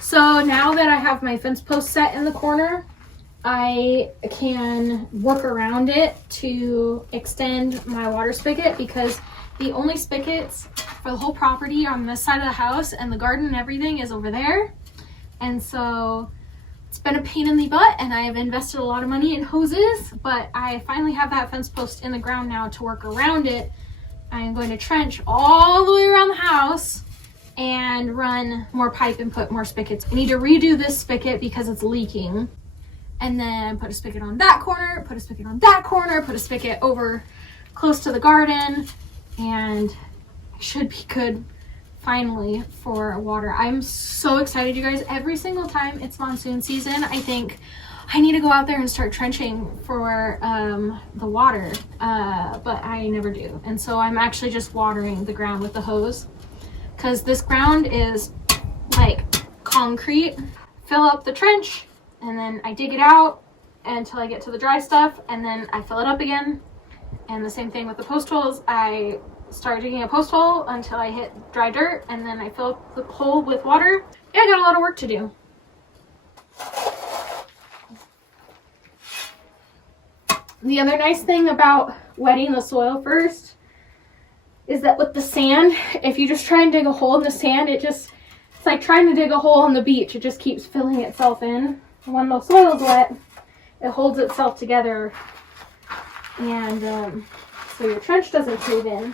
So now that I have my fence post set in the corner, I can work around it to extend my water spigot, because the only spigots for the whole property on this side of the house, and the garden and everything is over there. And so it's been a pain in the butt, and I have invested a lot of money in hoses, but I finally have that fence post in the ground now to work around it. I'm going to trench all the way around the house and run more pipe and put more spigots. I need to redo this spigot because it's leaking. And then put a spigot on that corner, put a spigot on that corner, put a spigot over close to the garden, and I should be good finally for water. I'm so excited, you guys. Every single time it's monsoon season, I think I need to go out there and start trenching for the water, but I never do. And so I'm actually just watering the ground with the hose, because this ground is like concrete. Fill up the trench, and then I dig it out until I get to the dry stuff, and then I fill it up again. And the same thing with the post holes. I start digging a post hole until I hit dry dirt, and then I fill up the hole with water. Yeah, I got a lot of work to do. The other nice thing about wetting the soil first is that with the sand, if you just try and dig a hole in the sand, it's like trying to dig a hole on the beach. It just keeps filling itself in. And when the soil's wet, it holds itself together, and so your trench doesn't cave in.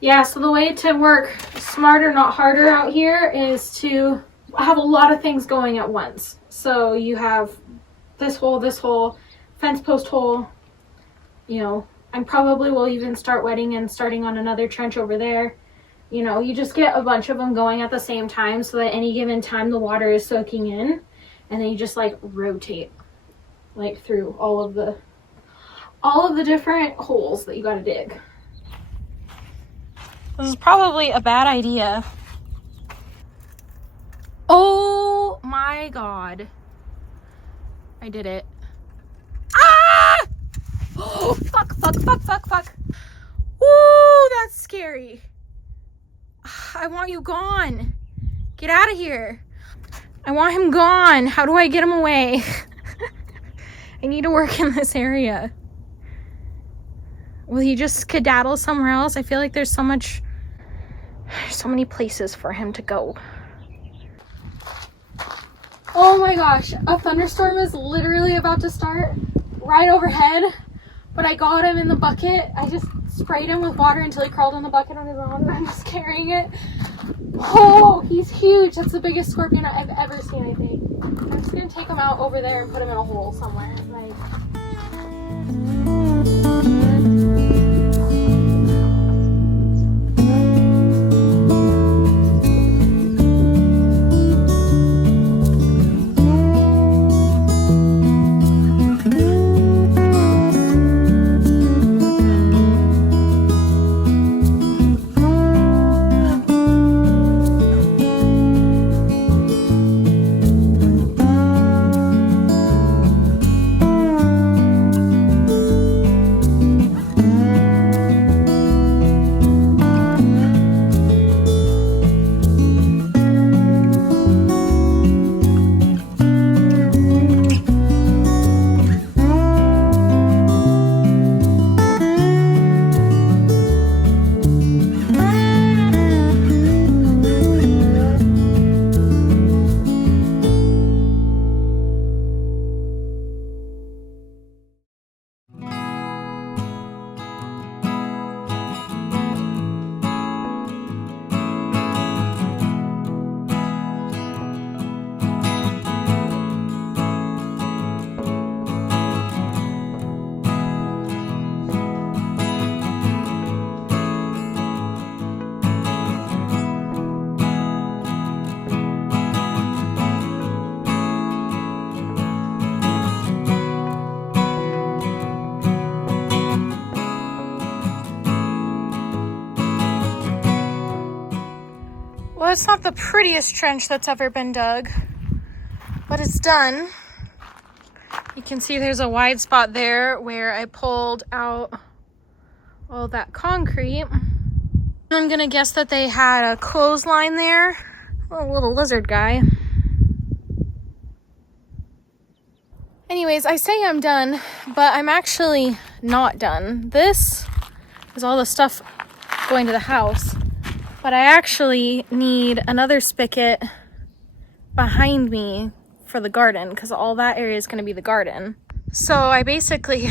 Yeah, so the way to work smarter, not harder out here is to have a lot of things going at once. So you have this hole, fence post hole, you know, I probably will even start wetting and starting on another trench over there. You know, you just get a bunch of them going at the same time so that any given time the water is soaking in, and then you just like rotate like through all of the different holes that you got to dig. This is probably a bad idea. Oh my God. I did it. Ah! Oh, fuck. Ooh, that's scary. I want you gone. Get out of here. I want him gone. How do I get him away? I need to work in this area. Will he just skedaddle somewhere else? I feel like there's so many places for him to go. Oh my gosh, a thunderstorm is literally about to start right overhead, but I got him in the bucket. I just sprayed him with water until he crawled in the bucket on his own, and I'm just carrying it. Oh, he's huge. That's the biggest scorpion I've ever seen, I think. I'm just gonna take him out over there and put him in a hole somewhere. Like, well, it's not the prettiest trench that's ever been dug, but it's done. You can see there's a wide spot there where I pulled out all that concrete. I'm gonna guess that they had a clothesline there. Oh, a little lizard guy. Anyways, I say I'm done, but I'm actually not done. This is all the stuff going to the house. But I actually need another spigot behind me for the garden, because all that area is going to be the garden. So I basically,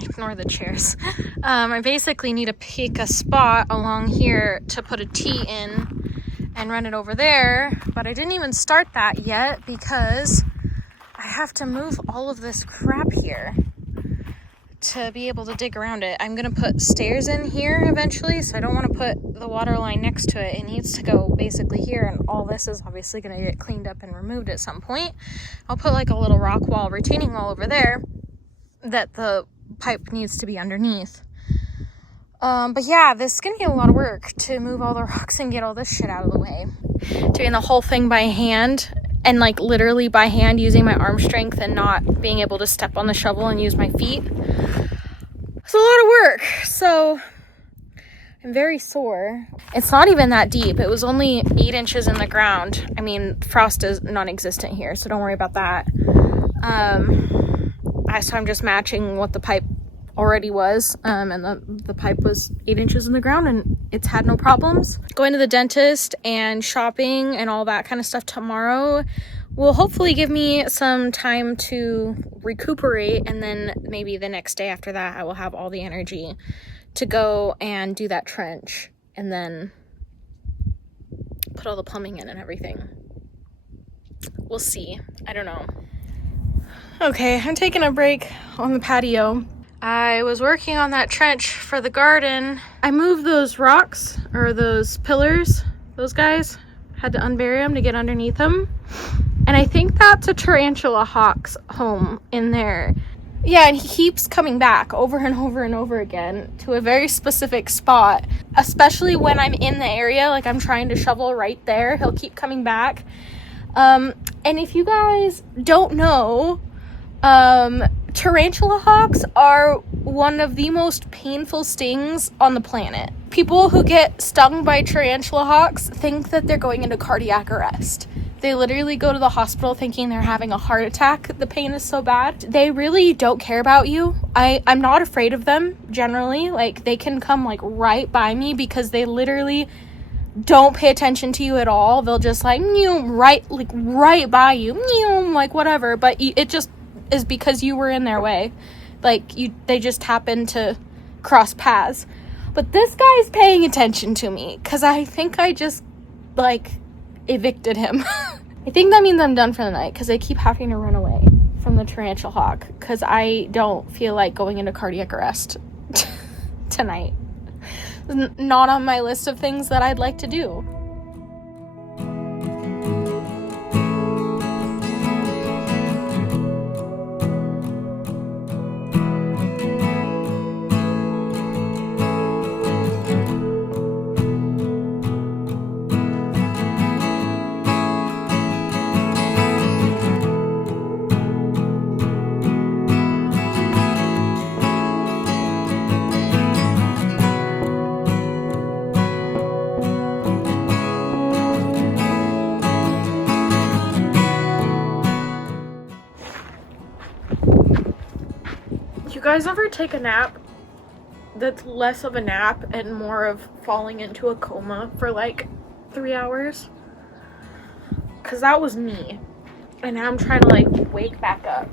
ignore the chairs, I basically need to pick a spot along here to put a T in and run it over there. But I didn't even start that yet because I have to move all of this crap here to be able to dig around it. I'm gonna put stairs in here eventually, so I don't want to put the water line next to it. It needs to go basically here, and all this is obviously gonna get cleaned up and removed at some point. I'll put like a little rock wall, retaining wall over there that the pipe needs to be underneath. But yeah, this is gonna be a lot of work to move all the rocks and get all this shit out of the way. Doing the whole thing by hand, and like literally by hand, using my arm strength and not being able to step on the shovel and use my feet. It's a lot of work, so I'm very sore. It's not even that deep. It was only 8 inches in the ground. I mean, frost is non-existent here, so don't worry about that. So I'm just matching what the pipe already was, and the pipe was 8 inches in the ground, and it's had no problems. Going to the dentist and shopping and all that kind of stuff tomorrow will hopefully give me some time to recuperate, and then maybe the next day after that I will have all the energy to go and do that trench and then put all the plumbing in and everything. We'll see. I don't know. Okay, I'm taking a break on the patio. I was working on that trench for the garden. I moved those rocks, or those pillars, those guys. Had to unbury them to get underneath them. And I think that's a Tarantula Hawk's home in there. Yeah, and he keeps coming back over and over and over again to a very specific spot. Especially when I'm in the area, like I'm trying to shovel right there. He'll keep coming back. And if you guys don't know, Tarantula Hawks are one of the most painful stings on the planet. People who get stung by Tarantula Hawks think that they're going into cardiac arrest. They literally go to the hospital thinking they're having a heart attack. The pain is so bad. They really don't care about you. I'm not afraid of them, generally. Like, they can come, like, right by me because they literally don't pay attention to you at all. They'll just, like, right by you. Like, whatever. But it just is because you were in their way. Like, they just happen to cross paths. But this guy's paying attention to me because I think I just like evicted him. I think that means I'm done for the night because I keep having to run away from the Tarantula Hawk because I don't feel like going into cardiac arrest tonight. Not on my list of things that I'd like to do. You guys ever take a nap that's less of a nap and more of falling into a coma for like 3 hours? Because that was me. And now I'm trying to like wake back up.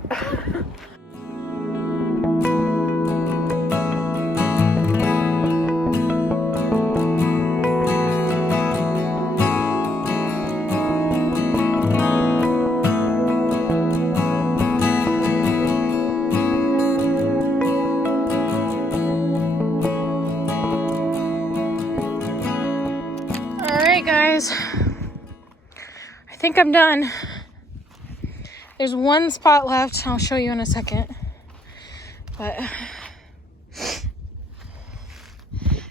Guys, I think I'm done. There's one spot left. I'll show you in a second. But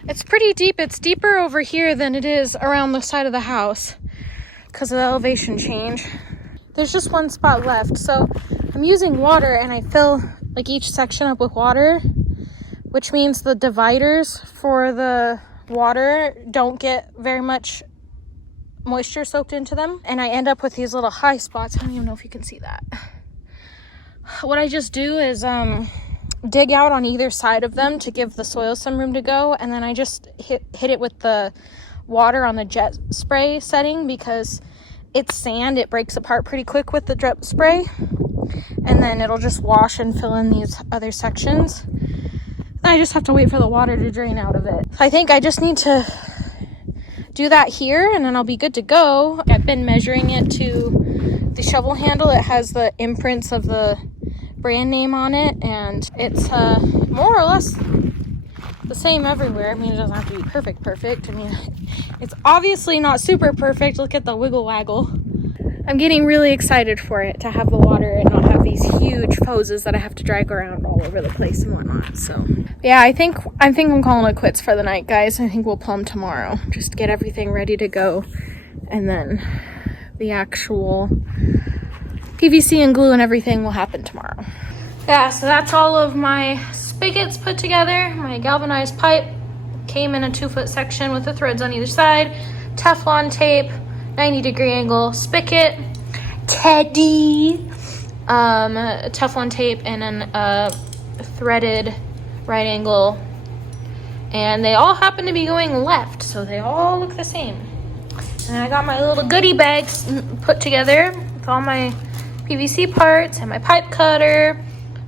it's pretty deep. It's deeper over here than it is around the side of the house because of the elevation change. There's just one spot left. So I'm using water and I fill like each section up with water, which means the dividers for the water don't get very much moisture soaked into them, and I end up with these little high spots. I don't even know if you can see that. What I just do is dig out on either side of them to give the soil some room to go, and then I just hit it with the water on the jet spray setting because it's sand. It breaks apart pretty quick with the jet spray, and then it'll just wash and fill in these other sections. I just have to wait for the water to drain out of it. I think I just need to do that here and then I'll be good to go. I've been measuring it to the shovel handle. It has the imprints of the brand name on it, and it's more or less the same everywhere. I mean, it doesn't have to be perfect. I mean, it's obviously not super perfect. Look at the wiggle waggle. I'm getting really excited for it to have the water and not have these huge hoses that I have to drag around all over the place and whatnot. So yeah, I think I'm calling it quits for the night, guys. I think we'll plumb tomorrow. Just get everything ready to go, and then the actual PVC and glue and everything will happen tomorrow. Yeah, so that's all of my spigots put together. My galvanized pipe came in a 2-foot section with the threads on either side, Teflon tape, 90-degree angle spigot, Teddy, Teflon tape, and then threaded right angle, and they all happen to be going left, so they all look the same. And I got my little goodie bags put together with all my PVC parts and my pipe cutter,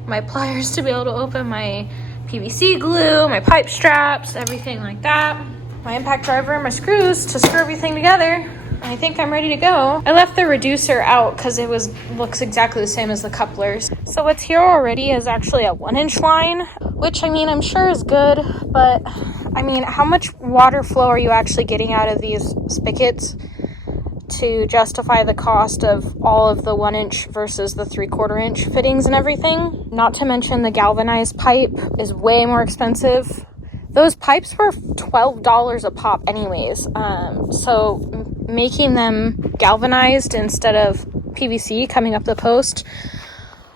my pliers to be able to open my PVC glue, my pipe straps, everything like that, my impact driver and my screws to screw everything together. I think I'm ready to go. I left the reducer out because it looks exactly the same as the couplers. So what's here already is actually a 1-inch line, which I mean, I'm sure is good, but I mean, how much water flow are you actually getting out of these spigots to justify the cost of all of the 1-inch versus the 3/4 inch fittings and everything? Not to mention the galvanized pipe is way more expensive. Those pipes were $12 a pop anyways. So making them galvanized instead of PVC coming up the post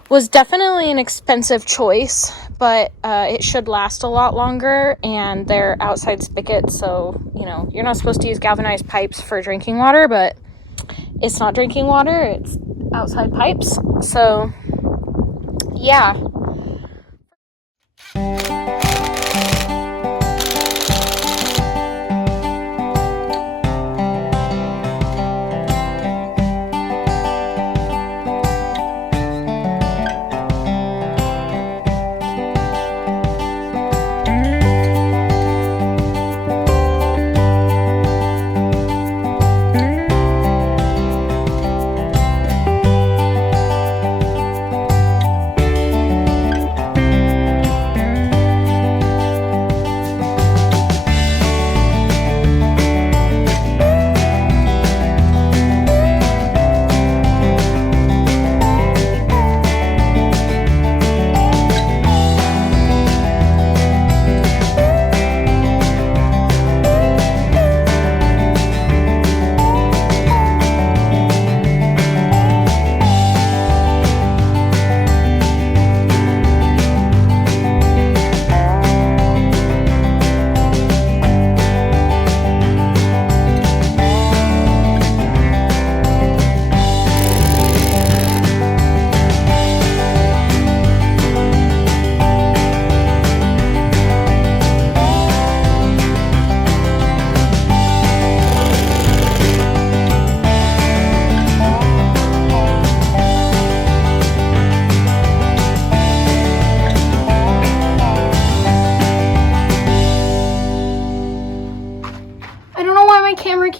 was definitely an expensive choice, but it should last a lot longer, and they're outside spigots, so you know, you're not supposed to use galvanized pipes for drinking water, but it's not drinking water, it's outside pipes. So yeah.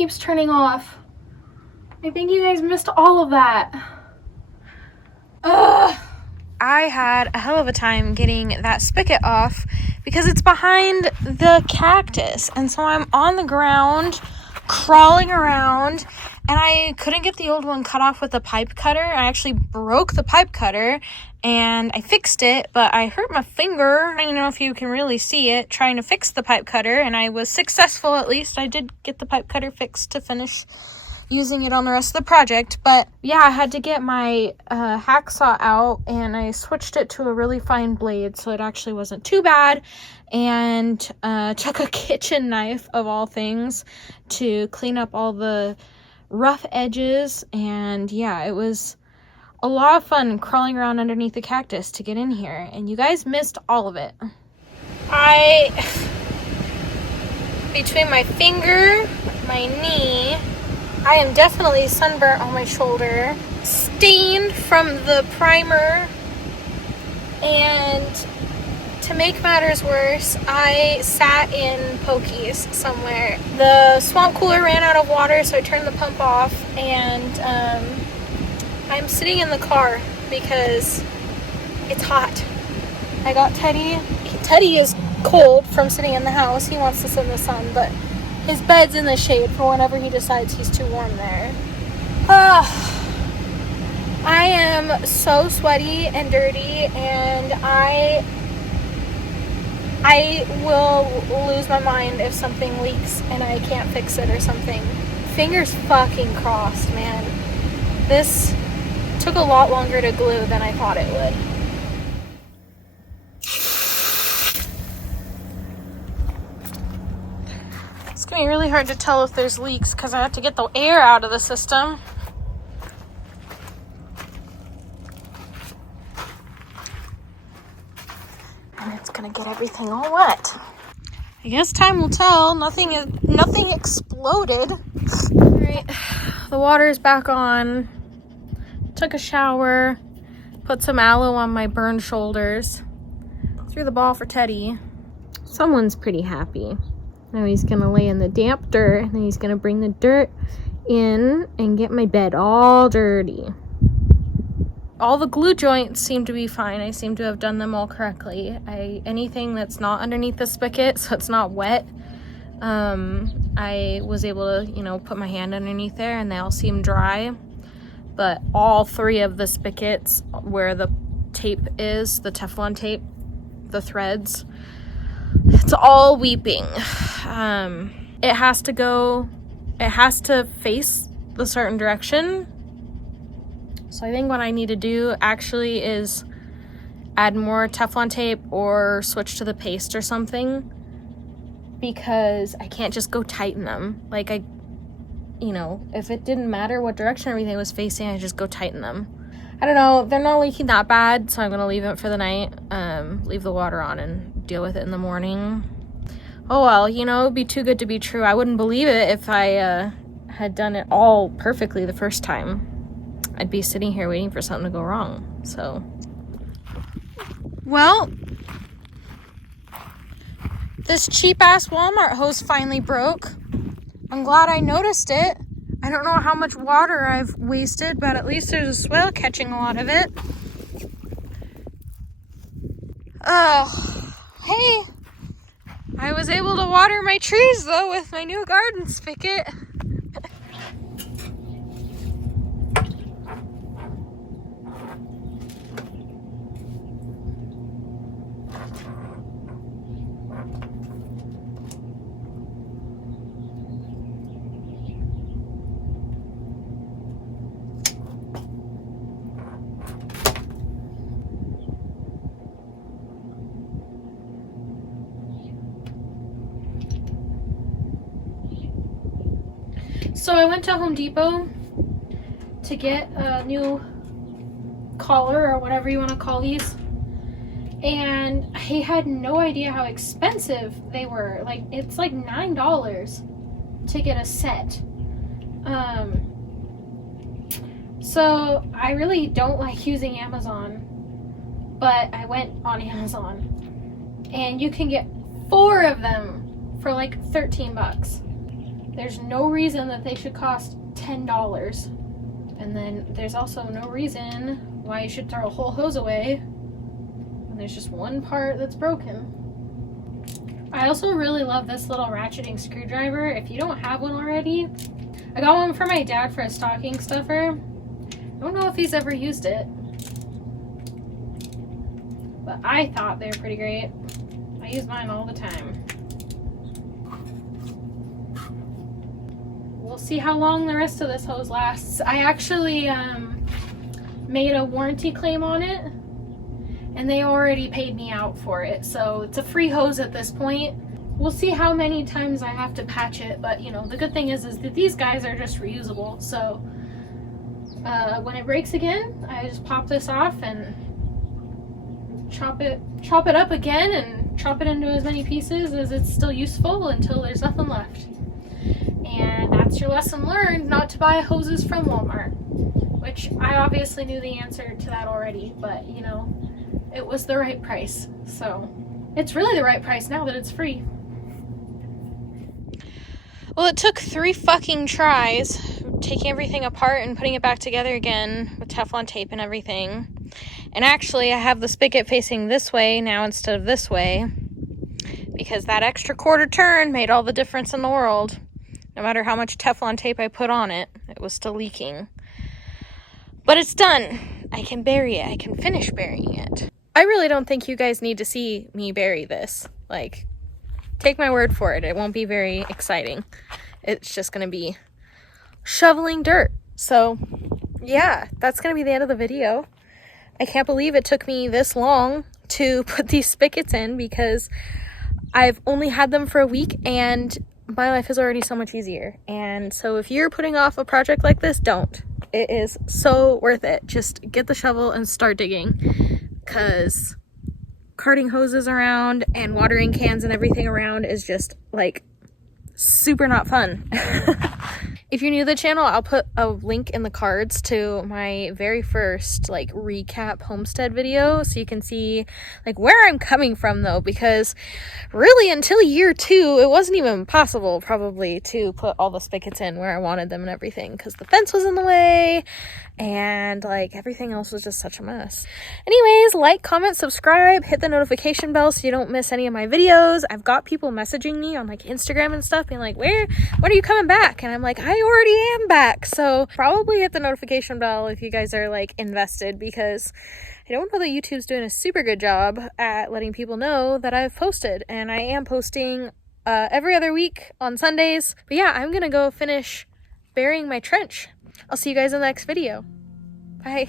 keeps turning off. I think you guys missed all of that. Ugh. I had a hell of a time getting that spigot off because it's behind the cactus. And so I'm on the ground, crawling around, and I couldn't get the old one cut off with a pipe cutter. I actually broke the pipe cutter and I fixed it, but I hurt my finger. I don't know if you can really see it, trying to fix the pipe cutter, and I was successful at least. I did get the pipe cutter fixed to finish using it on the rest of the project. But yeah, I had to get my hacksaw out, and I switched it to a really fine blade, so it actually wasn't too bad, and took a kitchen knife of all things to clean up all the rough edges. And yeah, it was a lot of fun crawling around underneath the cactus to get in here, and you guys missed all of it. Between my finger, my knee, I am definitely sunburnt on my shoulder, stained from the primer, and to make matters worse, I sat in pokies somewhere. The swamp cooler ran out of water, so I turned the pump off, and I'm sitting in the car because it's hot. I got Teddy. Teddy is cold from sitting in the house. He wants to sit in the sun, but his bed's in the shade for whenever he decides he's too warm there. I am so sweaty and dirty, and I will lose my mind if something leaks and I can't fix it or something. Fingers fucking crossed, man. This took a lot longer to glue than I thought it would. It's gonna be really hard to tell if there's leaks because I have to get the air out of the system. And it's gonna get everything all wet. I guess time will tell. Nothing exploded. Alright, the water's back on. Took a shower, put some aloe on my burned shoulders, threw the ball for Teddy. Someone's pretty happy. Now he's gonna lay in the damp dirt, and then he's gonna bring the dirt in and get my bed all dirty. All the glue joints seem to be fine. I seem to have done them all correctly. Anything that's not underneath the spigot, so it's not wet, I was able to, put my hand underneath there, and they all seem dry. But all three of the spigots where the tape is, the Teflon tape, the threads, it's all weeping. It has to face the certain direction. So I think what I need to do actually is add more Teflon tape or switch to the paste or something, because I can't just go tighten them. Like if it didn't matter what direction everything was facing, I just go tighten them. I don't know, they're not leaking that bad, so I'm gonna leave it for the night, leave the water on and deal with it in the morning. Oh well, it'd be too good to be true. I wouldn't believe it if I had done it all perfectly the first time. I'd be sitting here waiting for something to go wrong. So, well, this cheap-ass Walmart hose finally broke. I'm glad I noticed it. I don't know how much water I've wasted, but at least there's a swale catching a lot of it. Oh, hey, I was able to water my trees, though, with my new garden spigot. So I went to Home Depot to get a new collar, or whatever you want to call these, and I had no idea how expensive they were. Like, it's like $9 to get a set. So I really don't like using Amazon, but I went on Amazon, and you can get 4 of them for like $13. There's no reason that they should cost $10. And then there's also no reason why you should throw a whole hose away when there's just one part that's broken. I also really love this little ratcheting screwdriver. If you don't have one already, I got one for my dad for a stocking stuffer. I don't know if he's ever used it, but I thought they were pretty great. I use mine all the time. We'll see how long the rest of this hose lasts. I actually made a warranty claim on it, and they already paid me out for it, so it's a free hose at this point. We'll see how many times I have to patch it, but you know, the good thing is that these guys are just reusable, so when it breaks again, I just pop this off and chop it up again and chop it into as many pieces as it's still useful until there's nothing left. And that's your lesson learned, not to buy hoses from Walmart, which I obviously knew the answer to that already, but you know, it was the right price. So it's really the right price now that it's free. Well, it took 3 fucking tries taking everything apart and putting it back together again with Teflon tape and everything. And actually I have the spigot facing this way now instead of this way, because that extra quarter turn made all the difference in the world. No matter how much Teflon tape I put on it, it was still leaking. But it's done. I can bury it. I can finish burying it. I really don't think you guys need to see me bury this. Like, take my word for it. It won't be very exciting. It's just going to be shoveling dirt. So, yeah, that's going to be the end of the video. I can't believe it took me this long to put these spigots in, because I've only had them for a week and my life is already so much easier. And so if you're putting off a project like this, don't. It is so worth it. Just get the shovel and start digging, because carting hoses around and watering cans and everything around is just like super not fun. If you're new to the channel, I'll put a link in the cards to my very first like recap homestead video, so you can see like where I'm coming from though, because really until year 2 it wasn't even possible probably to put all the spigots in where I wanted them and everything, because the fence was in the way and like everything else was just such a mess. Anyways, like, comment, subscribe, hit the notification bell so you don't miss any of my videos. I've got people messaging me on like Instagram and stuff being like, when are you coming back? And I'm like, I already am back. So probably hit the notification bell if you guys are like invested, because I don't know that YouTube's doing a super good job at letting people know that I've posted, and I am posting every other week on Sundays. But yeah, I'm gonna go finish burying my trench. I'll see you guys in the next video. Bye.